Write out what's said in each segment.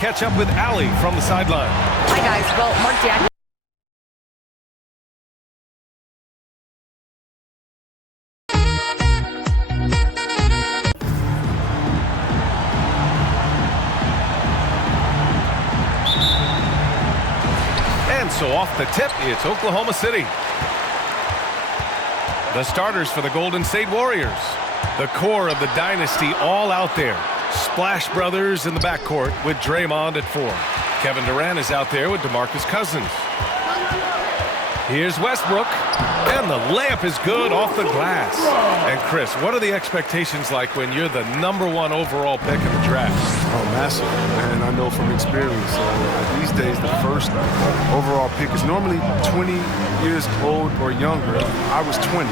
Catch up with Allie from the sideline. Hi, guys. Well, Mark Daniels. And so off the tip, it's Oklahoma City. The starters for the Golden State Warriors. The core of the dynasty all out there. Splash Brothers in the backcourt with Draymond at 4. Kevin Durant is out there with DeMarcus Cousins. Here's Westbrook, and the layup is good off the glass. And Chris, what are the expectations like when you're the #1 overall pick in the draft? Oh, massive, and I know from experience. These days, the first overall pick is normally 20 years old or younger. I was 20.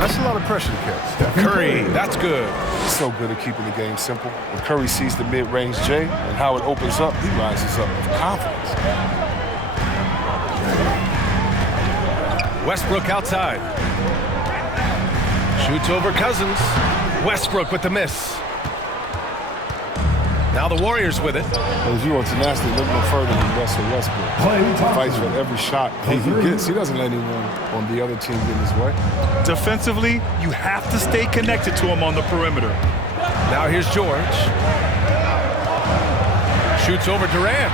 That's a lot of pressure to catch. Curry, that's good. He's so good at keeping the game simple. When Curry sees the mid-range J and how it opens up, he rises up with confidence. Westbrook outside. Shoots over Cousins. Westbrook with the miss. Now the Warriors with it. If you want tenacity, look no further than Russell Westbrook. He fights for every shot he gets. He doesn't let anyone on the other team get in his way. Defensively, you have to stay connected to him on the perimeter. Now here's George. Shoots over Durant.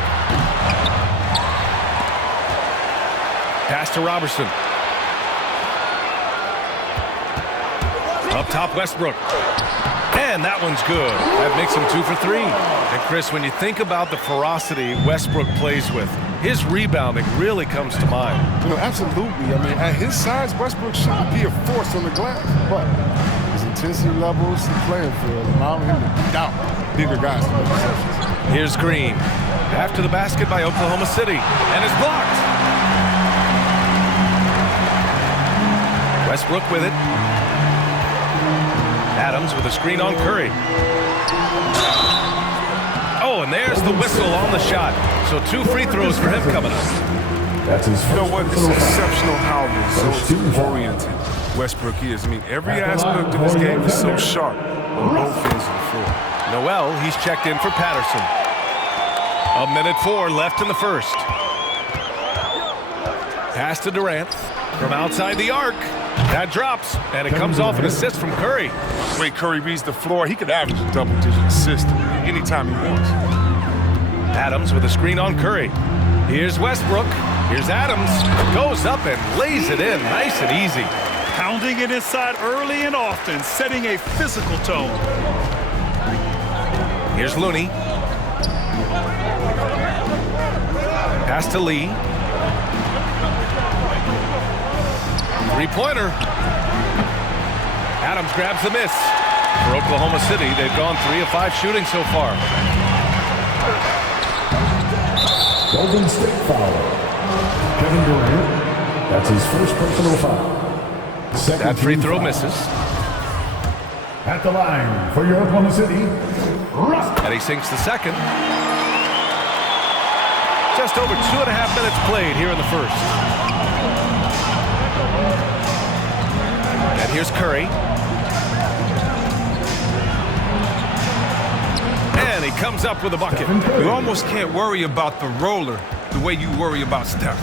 Pass to Robertson. Up top, Westbrook. And that one's good. That makes him 2 for 3. And Chris, when you think about the ferocity Westbrook plays with, his rebounding really comes to mind. You know, absolutely. I mean, at his size, Westbrook shouldn't be a force on the glass. But his intensity levels, the playing field, allow him to beat out bigger guys to make exceptions. Here's Green. After the basket by Oklahoma City. And it's blocked. Westbrook with it. Adams with a screen on Curry. Oh, and there's the whistle on the shot. So 2 free throws for him coming up. That's his You know what? It's exceptional how result-oriented Westbrook is. I mean, every aspect of his game is so sharp on both ends of the floor. Noel, he's checked in for Patterson. 1:04 left in the first. Pass to Durant from outside the arc. That drops, and it comes off an assist from Curry. The way Curry reads the floor, he could average a double-digit assist anytime he wants. Adams with a screen on Curry. Here's Westbrook. Here's Adams. Goes up and lays it in nice and easy. Pounding it inside early and often, setting a physical tone. Here's Looney. Pass to Lee. Three-pointer. Adams grabs the miss. For Oklahoma City, they've gone 3 of 5 shooting so far. Golden State foul. Kevin Durant. That's his first personal foul. That free throw misses. At the line for your Oklahoma City, Russ. And he sinks the second. Just over 2.5 minutes played here in the first. And here's Curry. And he comes up with a bucket. You almost can't worry about the roller the way you worry about Steph.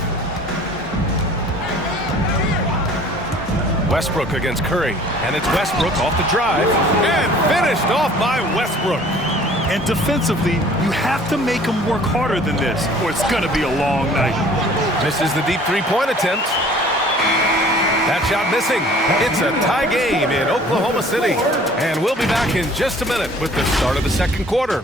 Westbrook against Curry. And it's Westbrook off the drive. And finished off by Westbrook. And defensively, you have to make him work harder than this, or it's going to be a long night. Misses the deep three-point attempt. That shot missing. It's a tie game in Oklahoma City. And we'll be back in just a minute with the start of the second quarter.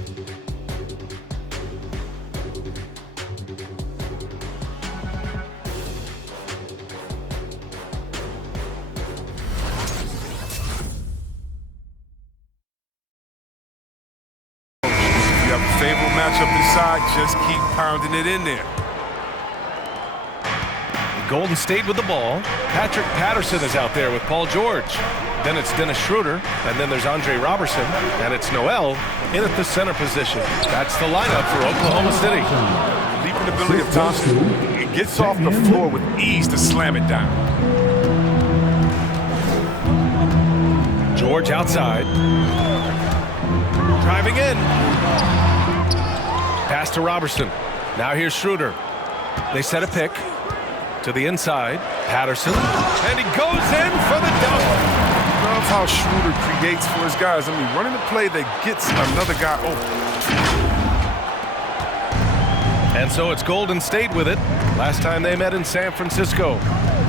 If you have a favorable matchup inside, just keep pounding it in there. Golden State with the ball. Patrick Patterson is out there with Paul George. Then it's Dennis Schroeder, and then there's Andre Robertson, and it's Noel in at the center position. That's the lineup for Oklahoma City. Leaping ability of Thompson. It gets off the floor with ease to slam it down. George outside. Driving in. Pass to Robertson. Now here's Schroeder. They set a pick to the inside. Patterson. And he goes in for the dunk. Love how Schroeder creates for his guys. I mean, running the play that gets another guy open. And so it's Golden State with it. Last time they met in San Francisco.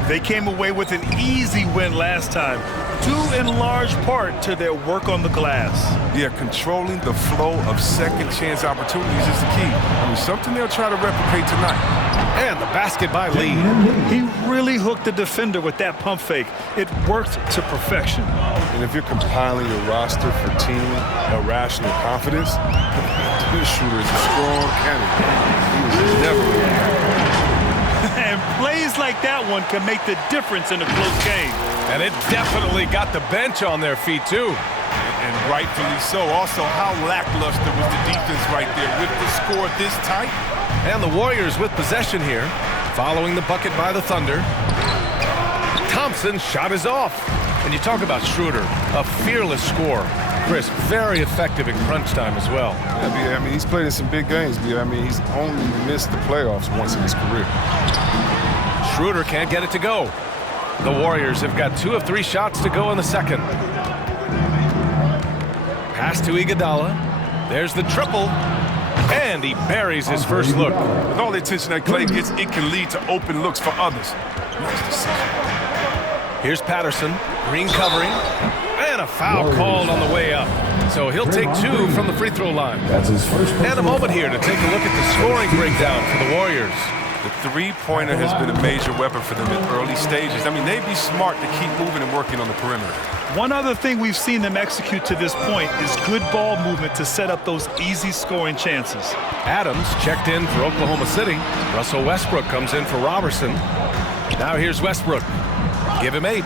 They came away with an easy win last time, due in large part to their work on the glass. Yeah, controlling the flow of second chance opportunities is the key. I mean, something they'll try to replicate tonight. And the basket by Lee. He really hooked the defender with that pump fake. It worked to perfection. And if you're compiling your roster for team irrational confidence, this shooter is a strong candidate. He was never And plays like that one can make the difference in a close game. And it definitely got the bench on their feet, too. And rightfully so. Also, how lackluster was the defense right there with the score this tight? And the Warriors with possession here, following the bucket by the Thunder. Thompson's shot is off. And you talk about Schroeder, a fearless scorer. Chris, very effective in crunch time as well. Yeah, I mean, he's played in some big games, B. I mean, he's only missed the playoffs once in his career. Schroeder can't get it to go. The Warriors have got 2 of 3 shots to go in the second. Pass to Iguodala. There's the triple. And he buries his first look. With all the attention that Clay gets, it can lead to open looks for others. Nice decision. Here's Patterson. Green covering. And a foul called on the way up. So he'll take 2 from the free throw line. That's his first. And a moment here to take a look at the scoring breakdown for the Warriors. The three-pointer has been a major weapon for them in early stages. I mean, they'd be smart to keep moving and working on the perimeter. One other thing we've seen them execute to this point is good ball movement to set up those easy scoring chances. Adams checked in for Oklahoma City. Russell Westbrook comes in for Robertson. Now here's Westbrook. Give him 8.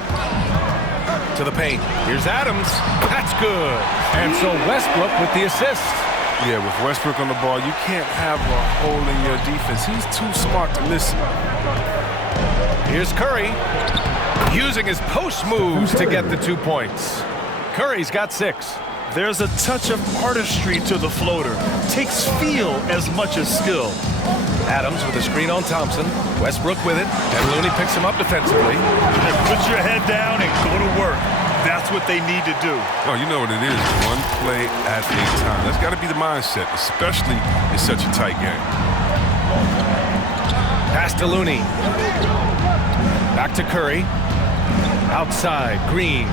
To the paint. Here's Adams. That's good. And so Westbrook with the assist. Yeah, with Westbrook on the ball, you can't have a hole in your defense. He's too smart to miss it. Here's Curry. Using his post moves to get the 2 points. Curry's got 6. There's a touch of artistry to the floater. Takes feel as much as skill. Adams with a screen on Thompson. Westbrook with it. And Looney picks him up defensively. Put your head down and go to work. That's what they need to do. Oh, you know what it is. One play at a time. That's got to be the mindset, especially in such a tight game. Pass to Looney. Back to Curry. Outside, Green.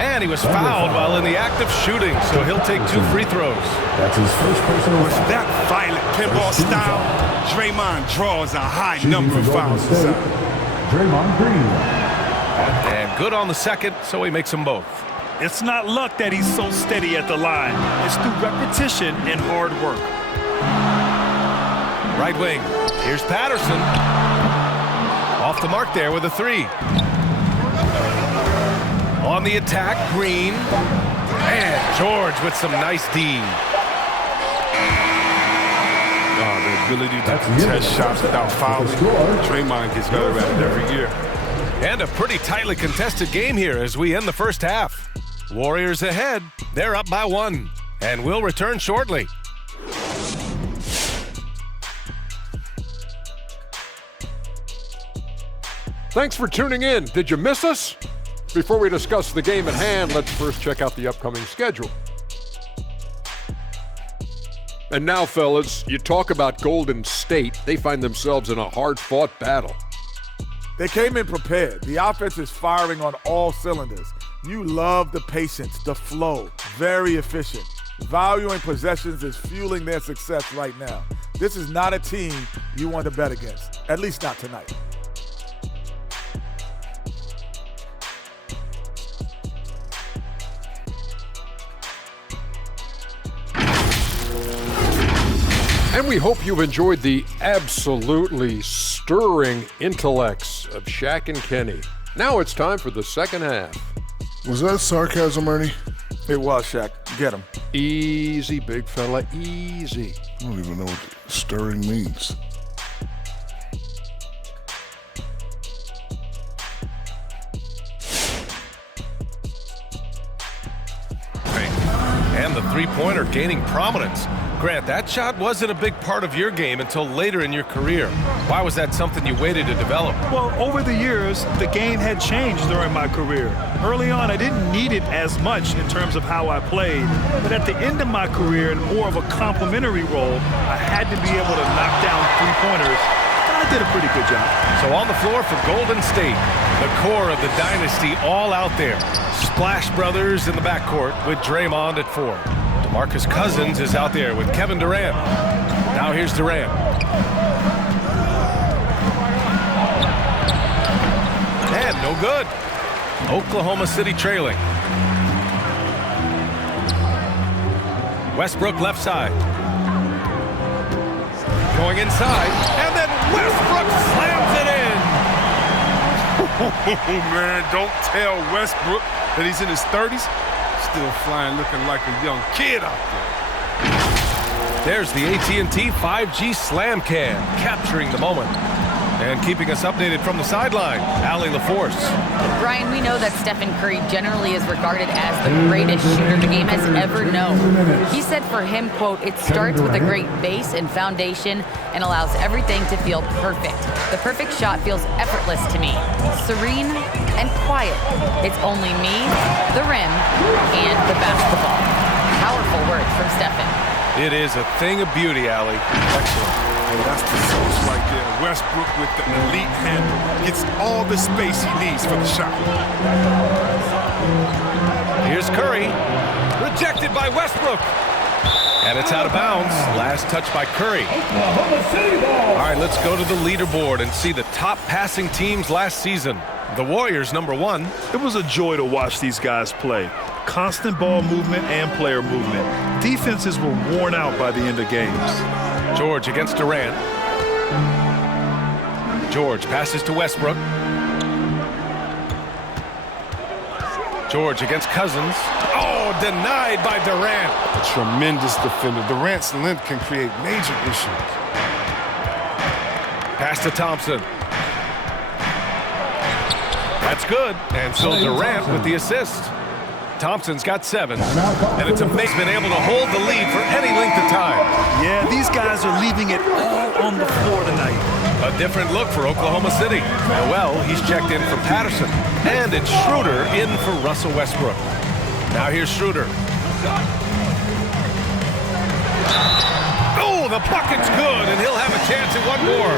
And he was fouled while in the act of shooting, so he'll take 2 free throws. That's his first personal With foul. that violent pinball style, Draymond draws a high number of fouls. Draymond Green. And good on the second, so he makes them both. It's not luck that he's so steady at the line. It's through repetition and hard work. Right wing. Here's Patterson. Off the mark there with a 3. On the attack, Green. And George with some nice D. The ability to contest shots without fouling. Draymond gets better at it every year. And a pretty tightly contested game here as we end the first half. Warriors ahead. They're up by 1. And we'll return shortly. Thanks for tuning in. Did you miss us? Before we discuss the game at hand, let's first check out the upcoming schedule. And now, fellas, you talk about Golden State. They find themselves in a hard-fought battle. They came in prepared. The offense is firing on all cylinders. You love the patience, the flow. Very efficient. Valuing possessions is fueling their success right now. This is not a team you want to bet against, at least not tonight. And we hope you've enjoyed the absolutely stirring intellects of Shaq and Kenny. Now it's time for the second half. Was that sarcasm, Ernie? It was, Shaq. Get him. Easy, big fella, easy. I don't even know what stirring means. And the three-pointer gaining prominence. Grant, that shot wasn't a big part of your game until later in your career. Why was that something you waited to develop? Well, over the years, the game had changed during my career. Early on, I didn't need it as much in terms of how I played. But at the end of my career, in more of a complementary role, I had to be able to knock down three-pointers. I did a pretty good job. So on the floor for Golden State, the core of the dynasty all out there. Splash Brothers in the backcourt with Draymond at 4. DeMarcus Cousins is out there with Kevin Durant. Now here's Durant. And no good. Oklahoma City trailing. Westbrook left side. Going inside, and then Westbrook slams it in. Oh, man, don't tell Westbrook that he's in his 30s. Still flying, looking like a young kid out there. There's the AT&T 5G Slam Cam, capturing the moment. And keeping us updated from the sideline, Allie LaForce. Brian, we know that Stephen Curry generally is regarded as the greatest shooter the game has ever known. He said for him, quote, "It starts with a great base and foundation and allows everything to feel perfect. The perfect shot feels effortless to me, serene and quiet. It's only me, the rim, and the basketball." Powerful words from Stephen. It is a thing of beauty, Allie. Excellent. Hey, that's the sauce right there. Westbrook with the elite handle. Gets all the space he needs for the shot. Here's Curry. Rejected by Westbrook. And it's out of bounds. Last touch by Curry. All right, let's go to the leaderboard and see the top passing teams last season. The Warriors, number 1. It was a joy to watch these guys play. Constant ball movement and player movement. Defenses were worn out by the end of games. George against Durant. George passes to Westbrook. George against Cousins. Oh, denied by Durant. A tremendous defender. Durant's length can create major issues. Pass to Thompson. That's good. And so Durant with the assist. Thompson's got 7, and it's amazing been able to hold the lead for any length of time. Yeah, these guys are leaving it all on the floor tonight. A different look for Oklahoma City. Well, he's checked in for Patterson, and it's Schroeder in for Russell Westbrook. Now here's Schroeder. Oh, the bucket's good, and he'll have a chance at one more.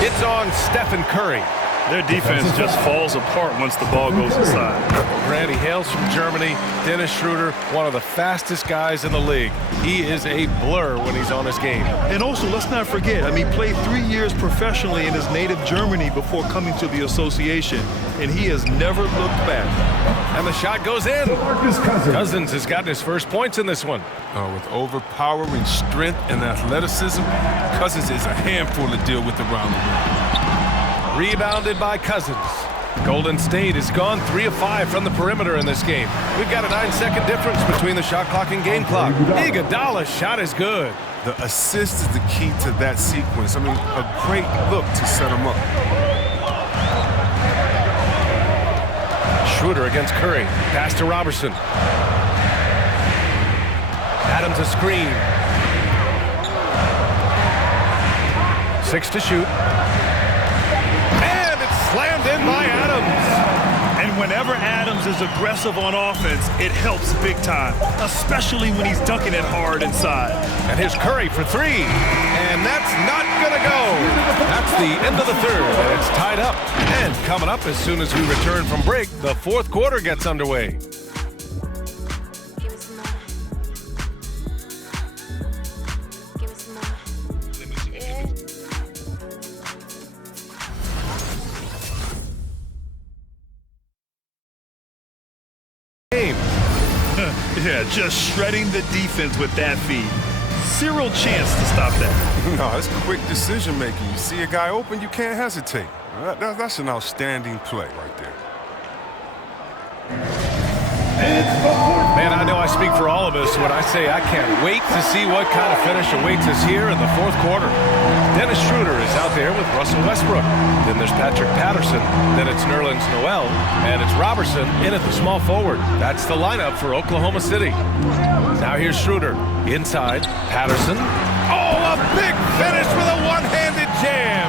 It's on Stephen Curry. Their defense just falls apart once the ball goes inside. Grant, he hails from Germany. Dennis Schroeder, one of the fastest guys in the league. He is a blur when he's on his game. And also, let's not forget, played 3 years professionally in his native Germany before coming to the association, and he has never looked back. And the shot goes in. Cousins has gotten his first points in this one. With overpowering strength and athleticism, Cousins is a handful to deal with around the rim. Rebounded by Cousins. Golden State has gone 3 of 5 from the perimeter in this game. We've got a 9-second difference between the shot clock and game clock. Iguodala's shot is good. The assist is the key to that sequence. A great look to set him up. Schroeder against Curry. Pass to Robertson. Adams a screen. 6 to shoot. Slammed in by Adams. And whenever Adams is aggressive on offense, it helps big time, especially when he's dunking it hard inside. And here's Curry for 3. And that's not going to go. That's the end of the third, and it's tied up. And coming up as soon as we return from break, the fourth quarter gets underway. Yeah, just shredding the defense with that feed. Zero chance to stop that. No, it's quick decision making. You see a guy open, you can't hesitate. That's an outstanding play right there. Man, I know I speak for all of us when I say I can't wait to see what kind of finish awaits us here in the fourth quarter. Dennis Schroeder is out there with Russell Westbrook. Then there's Patrick Patterson. Then it's Nerlens Noel. And it's Robertson in at the small forward. That's the lineup for Oklahoma City. Now here's Schroeder. Inside, Patterson. Oh, a big finish with a one-handed jam.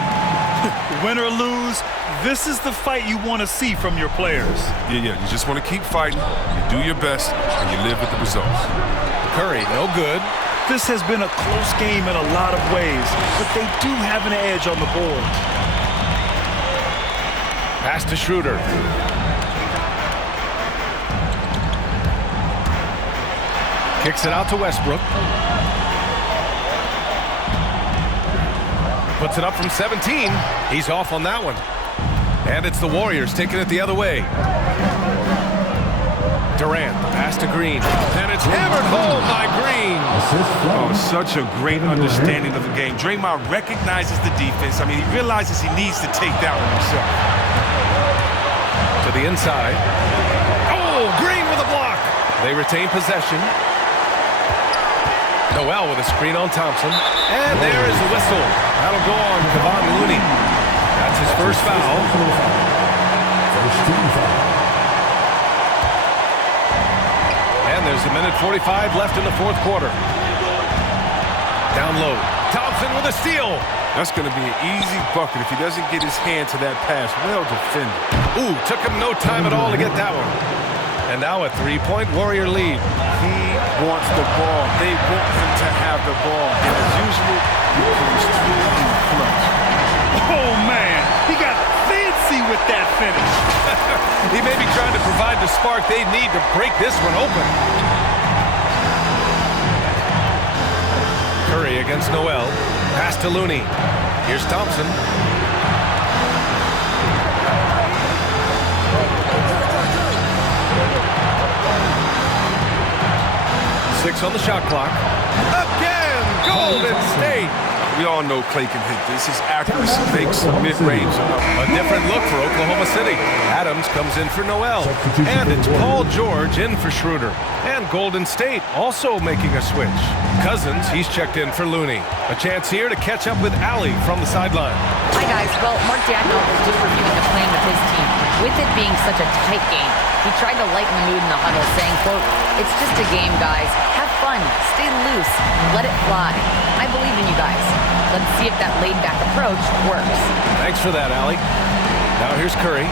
Win or lose, this is the fight you want to see from your players. Yeah, you just want to keep fighting, you do your best, and you live with the results. Curry, no good. This has been a close game in a lot of ways, but they do have an edge on the board. Pass to Schroeder. Kicks it out to Westbrook. Puts it up from 17. He's off on that one. And it's the Warriors taking it the other way. Durant, pass to Green. And it's hammered home by Green. Oh, such a great understanding of the game. Draymond recognizes the defense. I mean, he realizes he needs to take that one himself. To the inside. Oh, Green with a block. They retain possession. Noel with a screen on Thompson. And there is the whistle. That'll go on Kevon Looney. That's his first foul. And there's a minute 45 left in the fourth quarter. Down low. Thompson with a steal. That's going to be an easy bucket if he doesn't get his hand to that pass. Well defended. Ooh, took him no time at all to get that one. And now a three-point Warrior lead. He wants the ball. They want him to have the ball. And as usual, he comes through in the clutch. Oh, man, he got fancy with that finish. He may be trying to provide the spark they need to break this one open. Curry against Noel. Pass to Looney. Here's Thompson. Six on the shot clock. Again, Golden State. We all know Clay can hit this. His accuracy makes mid-range. A different look for Oklahoma City. Adams comes in for Noel. And it's Paul George in for Schroeder. And Golden State also making a switch. Cousins, he's checked in for Looney. A chance here to catch up with Allie from the sideline. Hi, guys. Well, Mark Jackson was just reviewing the plan with his team. With it being such a tight game, he tried to lighten the mood in the huddle, saying, quote, "It's just a game, guys. Have fun. Stay loose. Let it fly. I believe in you guys. Let's see if that laid-back approach works." Thanks for that, Allie. Now here's Curry.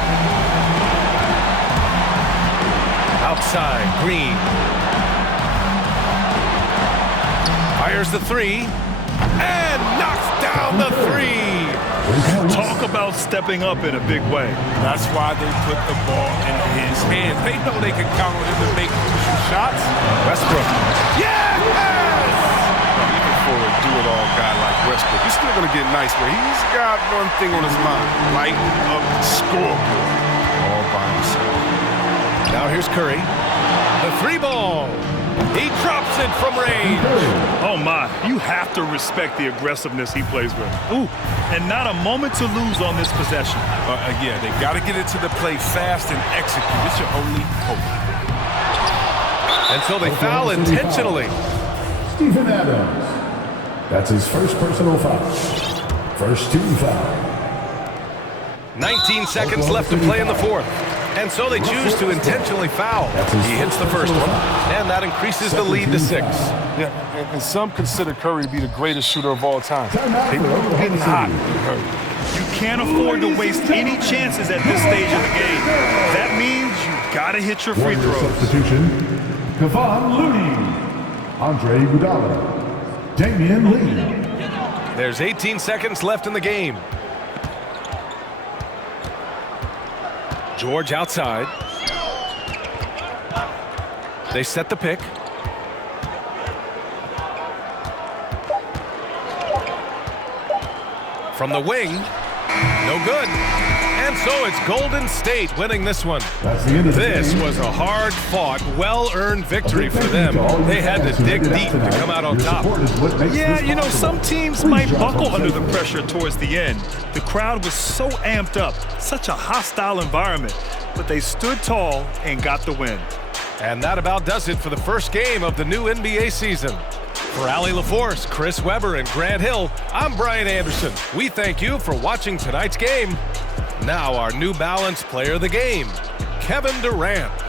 Outside, Green. Fires the three. And knocks down the three. Talk about stepping up in a big way. That's why they put the ball in his hands. They know they can count on him to make crucial shots. Westbrook. Yes! Even for a do-it-all guy like Westbrook, he's still going to get nice, but he's got one thing on his mind. Light up the scoreboard. All by himself. Now here's Curry. The three ball. He drops it from range. Oh, my. You have to respect the aggressiveness he plays with. Ooh, and not a moment to lose on this possession. Yeah, they got to get into the play fast and execute. It's your only hope. And so they foul intentionally. Steven Adams. That's his first personal foul. First team foul. 19 seconds left to play in the fourth. And so they choose to intentionally foul. He hits the first one, and that increases the lead to 6. Yeah, and some consider Curry to be the greatest shooter of all time. People are getting hot. You can't afford to waste any chances at this stage of the game. That means you gotta hit your free throws. Substitution: Kevon Looney, Andre Iguodala, Damian Lee. There's 18 seconds left in the game. George outside. They set the pick. From the wing, no good. And so it's Golden State winning this one. This was a hard-fought, well-earned victory for them. They had to dig deep to come out on top. Yeah, you know, some teams might buckle under the pressure towards the end. The crowd was so amped up, such a hostile environment, but they stood tall and got the win. And that about does it for the first game of the new NBA season. For Allie LaForce, Chris Webber, and Grant Hill, I'm Brian Anderson. We thank you for watching tonight's game. Now our New Balance Player of the Game, Kevin Durant.